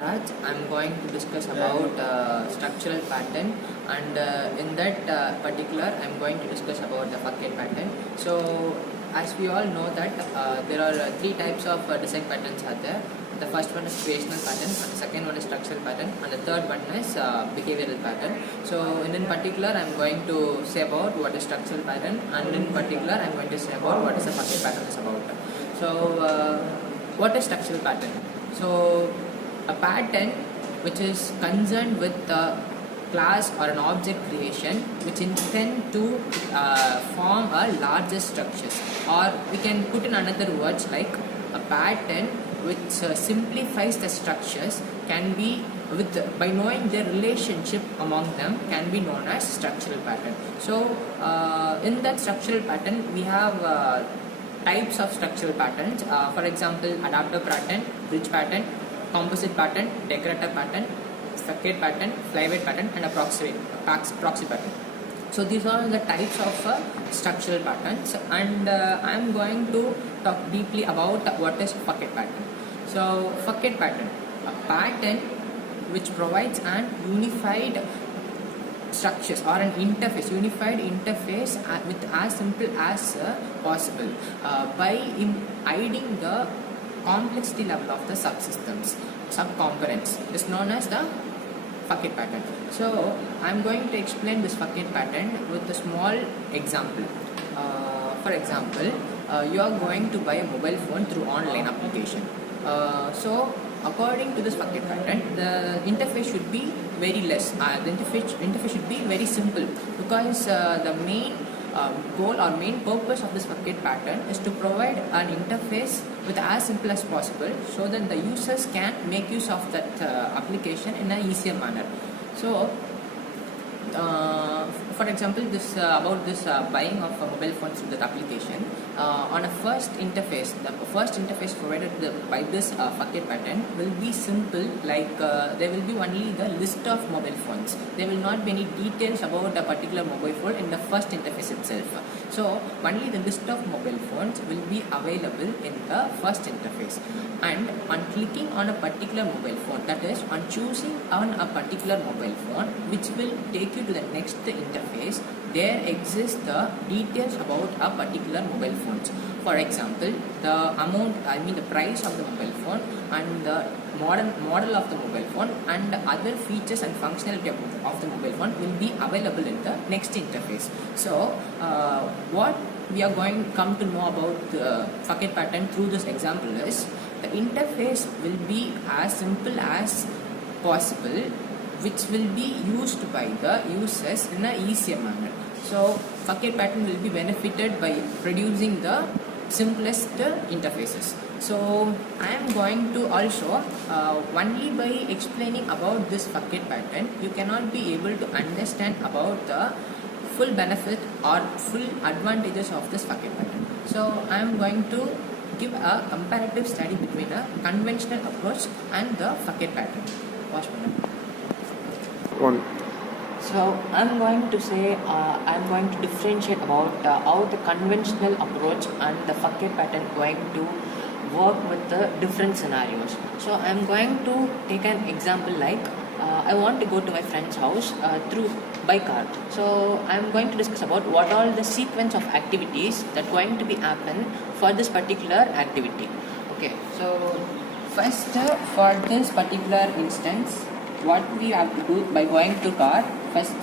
Raj, I'm going to discuss about structural pattern, and in that particular I'm going to discuss about the facade pattern. So as we all know that there are three types of design patterns are there. The first one is creational pattern, and the second one is structural pattern, and the third one is behavioral pattern. So in particular I'm going to say about what is structural pattern, and in particular I'm going to say about what is a facade pattern is about. So what is structural pattern? So a pattern which is concerned with the class or an object creation which intend to form a larger structures, or we can put in another words like a pattern which simplifies the structures can be with by knowing their relationship among them can be known as structural pattern. So in that structural pattern we have types of structural patterns, for example adaptive pattern, bridge pattern, composite pattern, decorative pattern, facade pattern, flyweight pattern, and a proxy pattern. So these are the types of structural patterns, and I am going to talk deeply about what is facade pattern. So facade pattern, a pattern which provides an unified structures or an unified interface with as simple as possible by hiding the complexity level of the subsystems, subcomponents. It is known as the facade pattern. So I am going to explain this facade pattern with a small example. For example, you are going to buy a mobile phone through online application. So according to this facade pattern, the interface should be very less. The interface should be very simple, because the main goal or main purpose of this facade pattern is to provide an interface with as simple as possible, so that the users can make use of that application in an easier manner. So for example, this about this buying of mobile phones with that application, on a first interface, the first interface provided by this facade pattern will be simple, like there will be only the list of mobile phones. There will not be any details about a particular mobile phone in the first interface itself. So only the list of mobile phones will be available in the first interface, and on clicking on a particular mobile phone, that is on choosing on a particular mobile phone which will take you to the next interface, there exists the details about a particular mobile phone. For example, the price of the mobile phone, and the model of the mobile phone, and other features and functionality of the mobile phone will be available in the next interface. So what we are going to come to know about the facade pattern through this example is the interface will be as simple as possible, which will be used by the users in an easier manner. So facade pattern will be benefited by producing the simplest interfaces. So I am going to also only by explaining about this facade pattern, you cannot be able to understand about the full benefit or full advantages of this facade pattern. So I am going to give a comparative study between a conventional approach and the facade pattern. One. So I'm going to say I'm going to differentiate about how the conventional approach and the facade pattern going to work with the different scenarios. So I'm going to take an example like I want to go to my friend's house by car. So I'm going to discuss about what all the sequence of activities that going to be happen for this particular activity. Okay, so first for this particular instance, what we have to do by going to car, first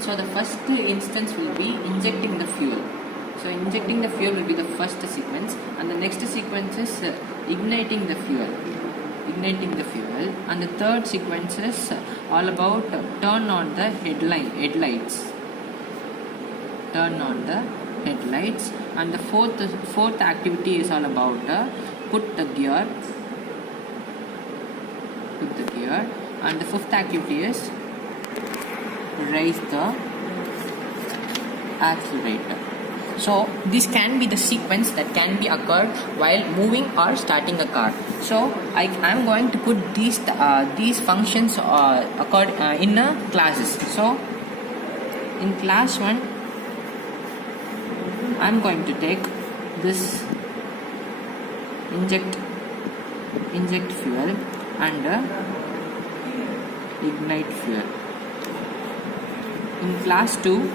so the first instance will be injecting the fuel. So injecting the fuel will be the first sequence, and the next sequence is igniting the fuel, and the third sequence is all about turn on the headlights, and the fourth activity is all about put the gear, and the fifth activity is raise the accelerator. So this can be the sequence that can be occurred while moving or starting a car. So I am going to put these functions occurred in classes. So in class 1 I am going to take this inject fuel and ignite fuel. In class 2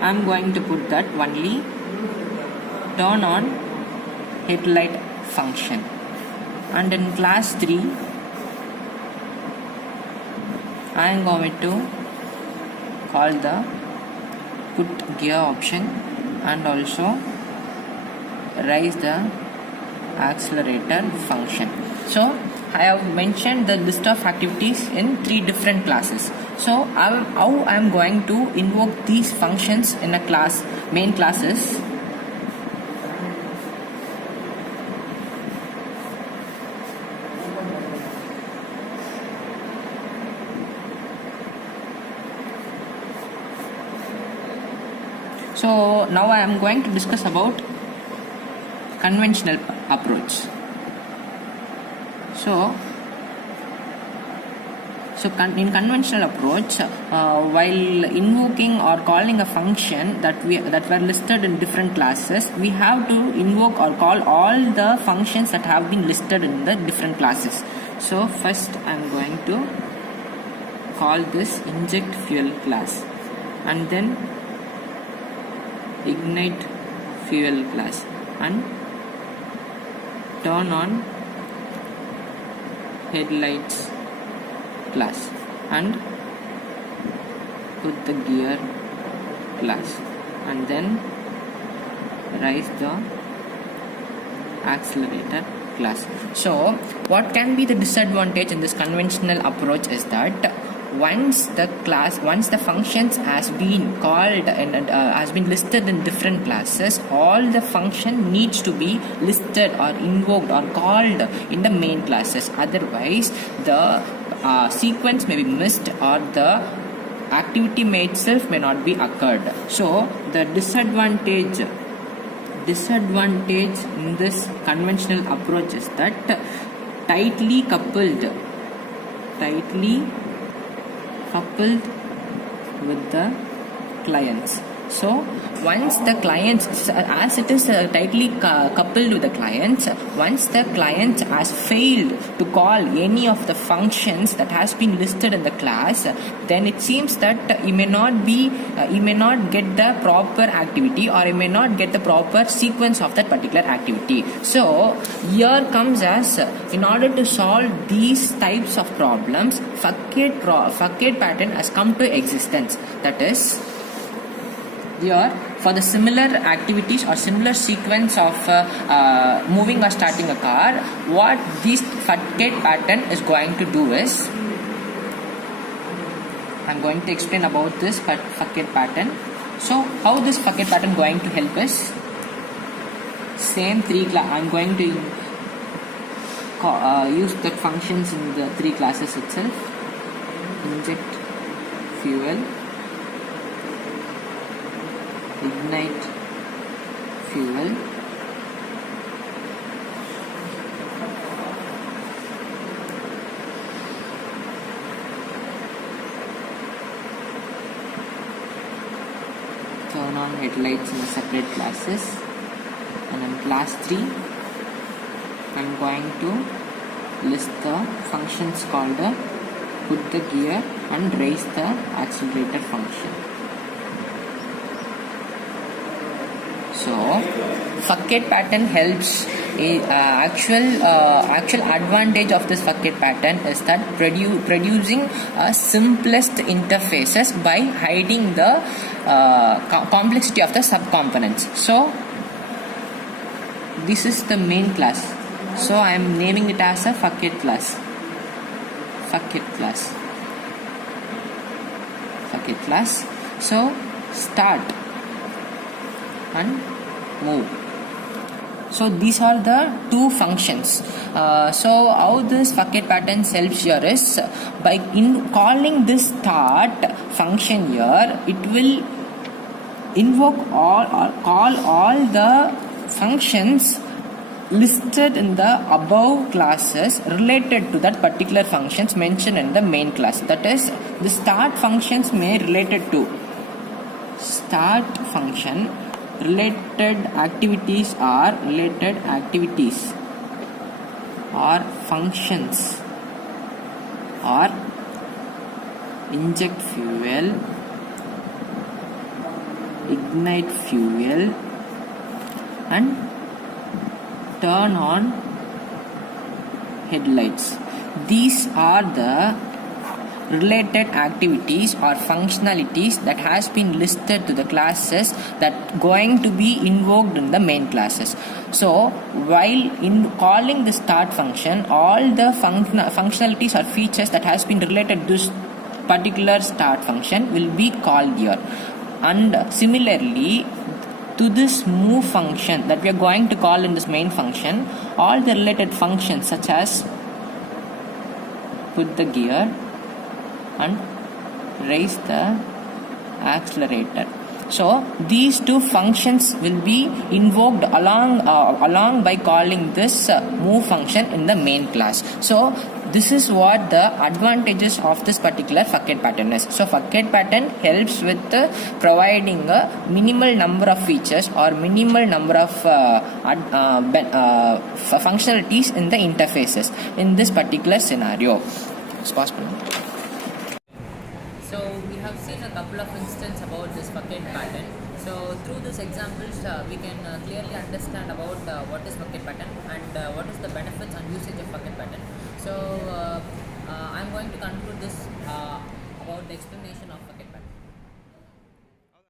I am going to put that only turn on headlight function, and in class 3 I am going to call the put gear option and also raise the accelerator function. So I have mentioned the list of activities in 3 different classes. So how I am going to invoke these functions in a class, main classes. So now I am going to discuss about conventional approach. So in conventional approach, while invoking or calling a function that were listed in different classes, we have to invoke or call all the functions that have been listed in the different classes. So first I am going to call this inject fuel class, and then ignite fuel class, and turn on headlights class, and put the gear class, and then raise the accelerator class. So what can be the disadvantage in this conventional approach is that once the functions has been called and has been listed in different classes, all the function needs to be listed or invoked or called in the main classes. Otherwise the sequence may be missed or the activity may itself may not be occurred. So the disadvantage in this conventional approach is that tightly coupled with the clients. So once the clients, as it is tightly coupled with the clients, once the client has failed to call any of the functions that has been listed in the class, then it seems that he may not get the proper activity, or he may not get the proper sequence of that particular activity. So here comes as, in order to solve these types of problems, facade pattern has come to existence. That is, here for the similar activities or similar sequence of moving or starting a car, what this facade pattern is going to do is, I am going to explain about this facade pattern. So how this facade pattern going to help us? Same I am going to use the functions in the 3 classes itself. Inject fuel, ignite fuel, turn on headlights in the separate classes, and in class 3 I am going to list the functions called put the gear and raise the accelerator function. So facade pattern helps. Actual advantage of this facade pattern is that producing simplest interfaces by hiding the complexity of the subcomponents. So this is the main class. So I am naming it as a facade class. So start and move. So these are the 2 functions. So how this facade pattern helps here is, by calling this start function here, it will invoke all or call all the functions listed in the above classes related to that particular functions mentioned in the main class. That is, the start functions may related to start function related activities or functions are inject fuel, ignite fuel, and turn on headlights. These are the related activities or functionalities that has been listed to the classes that going to be invoked in the main classes. So while in calling the start function, all the functionalities or features that has been related to this particular start function will be called here. And similarly, to this move function that we are going to call in this main function, all the related functions such as put the gear and raise the accelerator. So these two functions will be invoked along by calling this move function in the main class. So this is what the advantages of this particular facade pattern is. So facade pattern helps with providing a minimal number of features or minimal number of functionalities in the interfaces in this particular scenario. It's possible. So we have seen a couple of instances about this facade pattern. So through these examples, we can clearly understand about what is facade pattern and what is the benefits and usage of facade pattern. So I'm going to conclude this about the explanation of